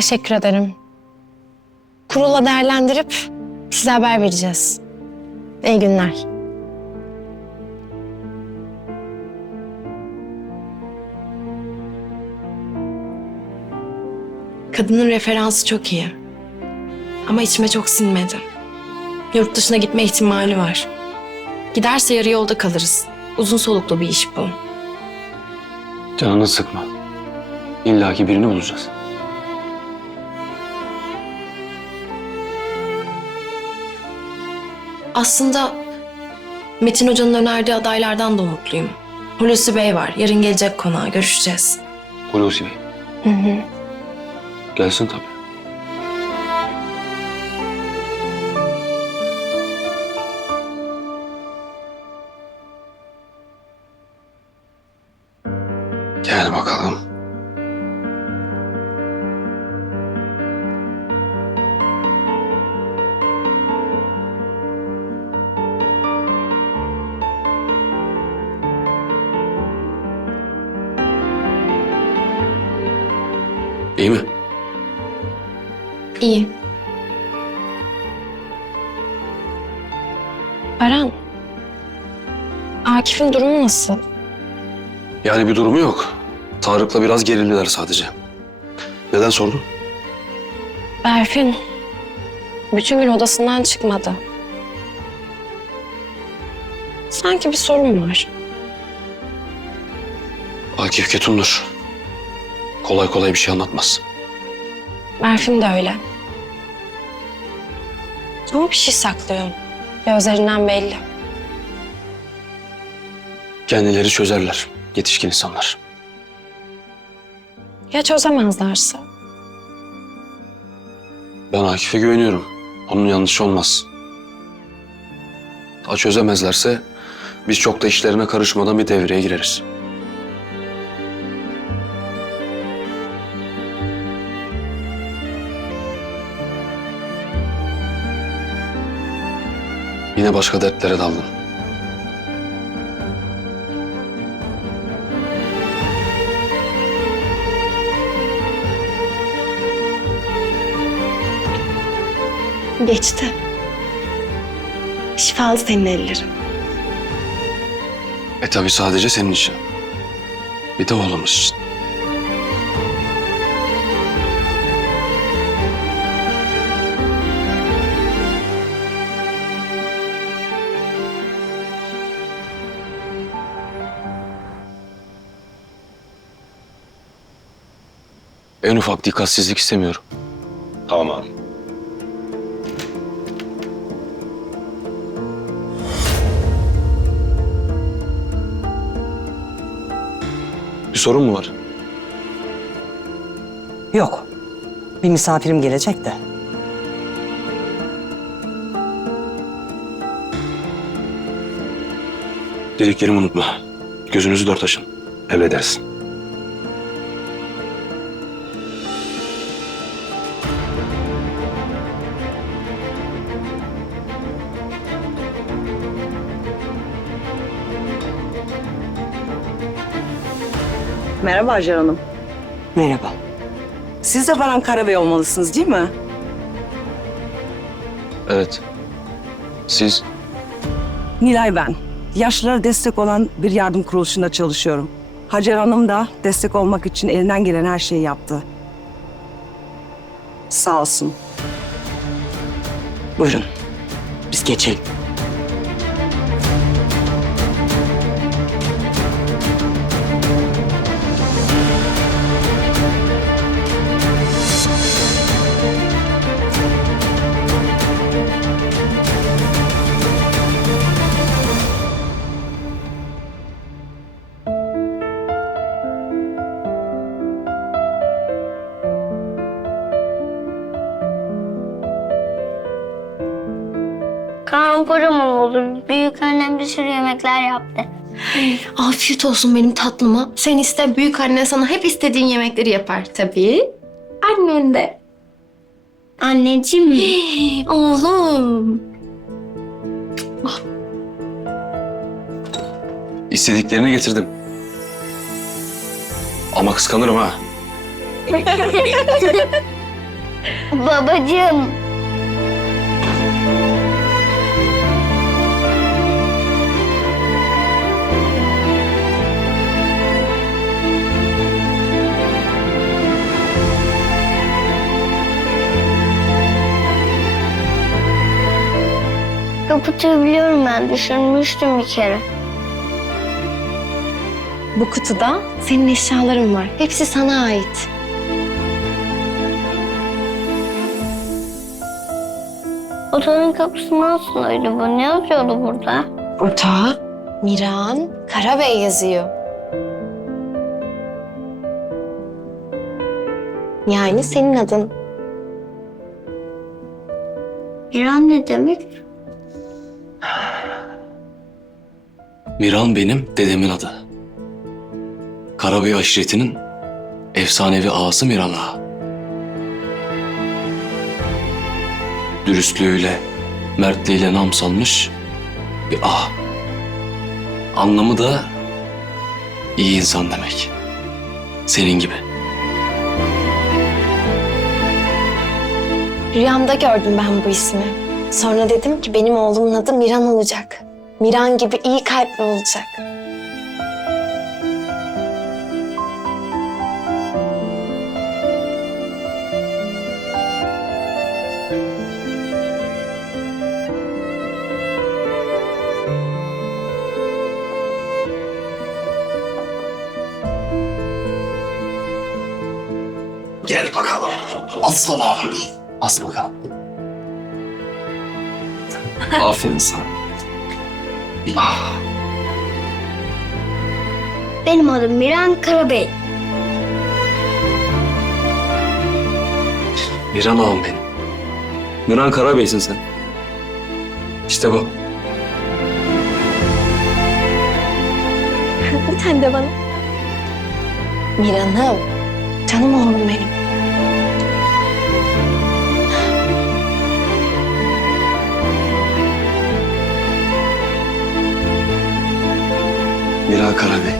Teşekkür ederim. Kurulla değerlendirip size haber vereceğiz. İyi günler. Kadının referansı çok iyi. Ama içime çok sinmedi. Yurt dışına gitme ihtimali var. Giderse yarı yolda kalırız. Uzun soluklu bir iş bu. Canını sıkma. İlla ki birini bulacağız. Aslında Metin Hoca'nın önerdiği adaylardan da umutluyum. Hulusi Bey var. Yarın gelecek konağa. Görüşeceğiz. Hulusi Bey. Hı hı. Gelsin tabii. Baran, Akif'in durumu nasıl? Yani bir durumu yok. Tarık'la biraz gerildiler sadece. Neden sordun? Berfin, bütün gün odasından çıkmadı. Sanki bir sorun var. Akif ketumdur. Kolay kolay bir şey anlatmaz. Berfin de öyle. Ama bir şey saklıyor. Gözlerinden belli. Kendileri çözerler. Yetişkin insanlar. Ya çözemezlerse? Ben Akif'e güveniyorum. Onun yanlışı olmaz. Ha çözemezlerse biz çok da işlerine karışmadan bir devreye gireriz. Yine başka dertlere daldın. Geçti. Şifalı senin ellerin. E tabii sadece senin için. Bir de oğlumuz için. En ufak dikkatsizlik istemiyorum. Tamam abi. Bir sorun mu var? Yok. Bir misafirim gelecek de. Dediklerimi unutma. Gözünüzü dört açın. Emredersin. Merhaba Hacer Hanım. Merhaba. Siz de Baran Karabey olmalısınız değil mi? Evet. Siz Nilay ben. Yaşlılara destek olan bir yardım kuruluşunda çalışıyorum. Hacer Hanım da destek olmak için elinden gelen her şeyi yaptı. Sağ olsun. Buyurun. Biz geçelim. Karnım kocaman oldu. Büyük annem bir sürü yemekler yaptı. Afiyet olsun benim tatlıma. Sen iste büyük anne sana hep istediğin yemekleri yapar tabii. Annen de. Anneciğim mi? Oğlum. istediklerini getirdim. Ama kıskanırım ha. Babacığım. Kapıtıyı biliyorum ben. Düşünmüştüm bir kere. Bu kutuda senin eşyaların var. Hepsi sana ait. Odanın kapısı nasılydı bu? Ne yazıyordu burada? Ota, Miran, Karabey yazıyor. Yani senin adın. İran ne demek? Miran benim dedemin adı. Karabey aşiretinin efsanevi ağası Miran Ağa. Dürüstlüğüyle, mertliğiyle nam salmış bir ağa. Anlamı da iyi insan demek. Senin gibi. Rüyamda gördüm ben bu ismi. Sonra dedim ki benim oğlumun adı Miran olacak. Miran gibi iyi kalpli olacak. Gel bakalım. Aslan abi. As bakalım. Aferin sana. Ah, Benim adım Miran Karabey. Miran ağam benim. Miran Karabey'sin sen. İşte bu. Bir tane de bana. Miran'ım, canım oğlum benim. Miran Karabey.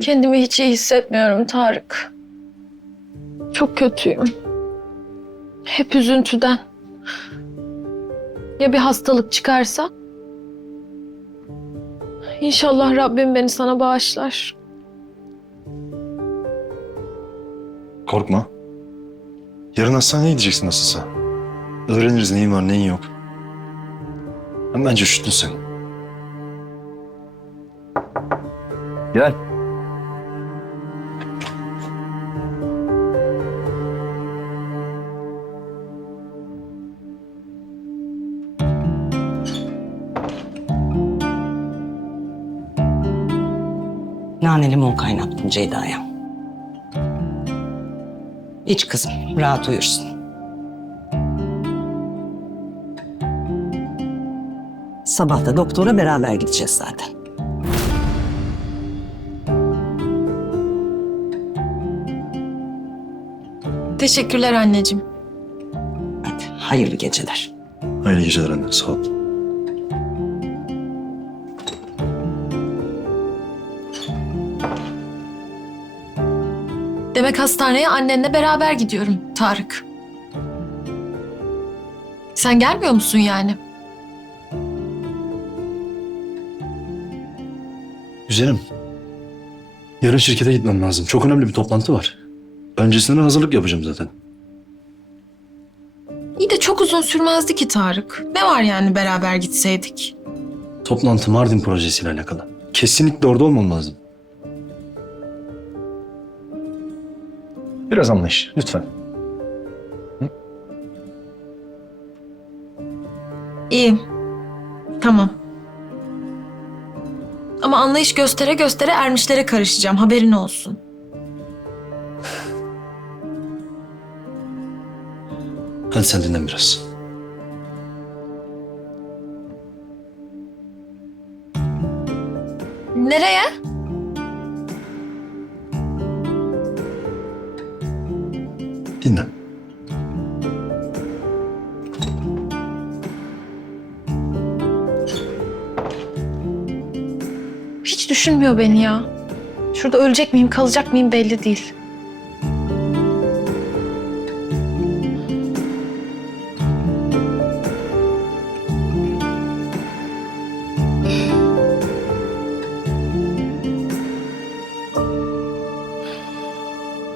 Kendimi hiç iyi hissetmiyorum Tarık. Çok kötüyüm. Hep üzüntüden. Ya bir hastalık çıkarsa? İnşallah Rabbim beni sana bağışlar. Korkma. Yarın hastaneye gideceksin nasılsa. Öğreniriz neyin var neyin yok. Hem bence üşüttün sen. Gel. Nane limon kaynattım Ceyda'ya. İç kızım, rahat uyursun. Sabah da doktora beraber gideceğiz zaten. Teşekkürler anneciğim. Hadi, hayırlı geceler. Hayırlı geceler anne. Sağ ol. Demek hastaneye annenle beraber gidiyorum Tarık. Sen gelmiyor musun yani? Güzelim. Yarın şirkete gitmem lazım. Çok önemli bir toplantı var. Öncesinde hazırlık yapacağım zaten. İyi de çok uzun sürmezdi ki Tarık. Ne var yani beraber gitseydik? Toplantı Mardin projesiyle alakalı. Kesinlikle orada olmam lazım. Biraz anlayış lütfen. İyi. Tamam. Ama anlayış göstere göstere ermişlere karışacağım. Haberin olsun. Hadi sen dinlen biraz. Nereye? Düşünmüyor beni ya. Şurada ölecek miyim, kalacak mıyım belli değil.